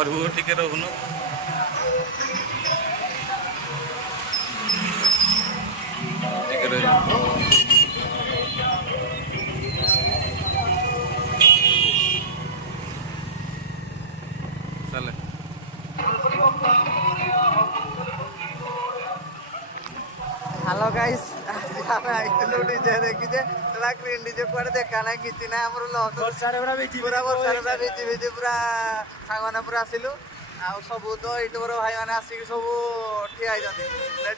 करबू टिके रहूनु टिके रह चले हेलो गाइस आमे आइतलु डीजे देखि जे तला ग्रीन डीजे कुआडे देखा ना किछि ना हमर लॉस वर्षारे पूरा बेची पूरा वर्षारे पूरा बेची पूरा सागने पूरा आसिलु आ सब तो यूट्यूबर भाई माने आसिक सब ठिया आइजंती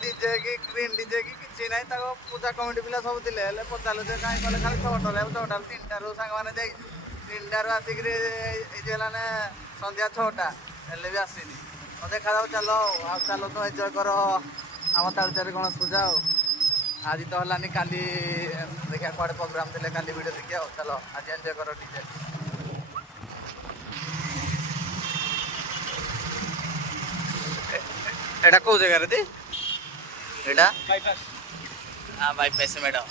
डीजे की ग्रीन डीजे की किछि नाही ताको पूजा कमिटी पिला सब दिले हेले पचालो जे काई कले खाली छोटा तीनटा रो सांग माने जाई तीनटा रो आसिक रे ए जेला ने संध्या 6टा हेले भी आसीनी तो देखा जाऊ चलो आ चलो तो एन्जॉय करो आम तालुचारे गणेश पूजा आज तो हलानी काली देखिया कुआडे प्रोग्राम देले काली वीडियो देखिया चलो आज एन्जॉय करो डीजे एटा को जगह रे दी एटा बाईपास हां बाईपास मैडम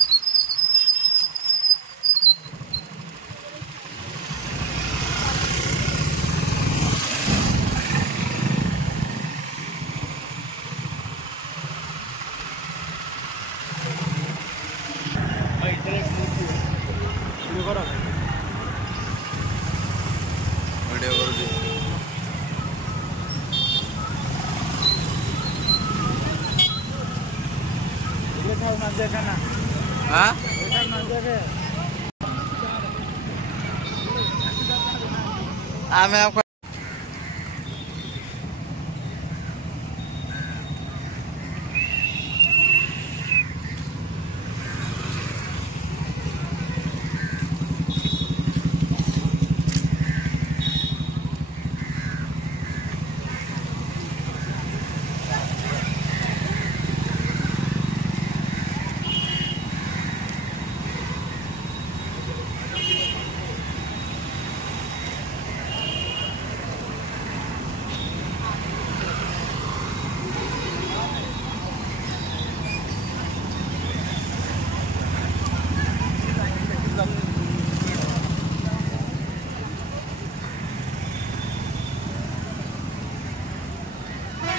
वीडियो कर दी हां आमे आपको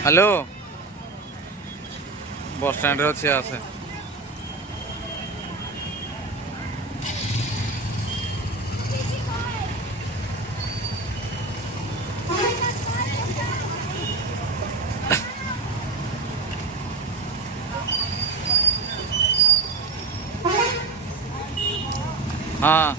हेलो बस स्टैंड रे अच्छे आसे हाँ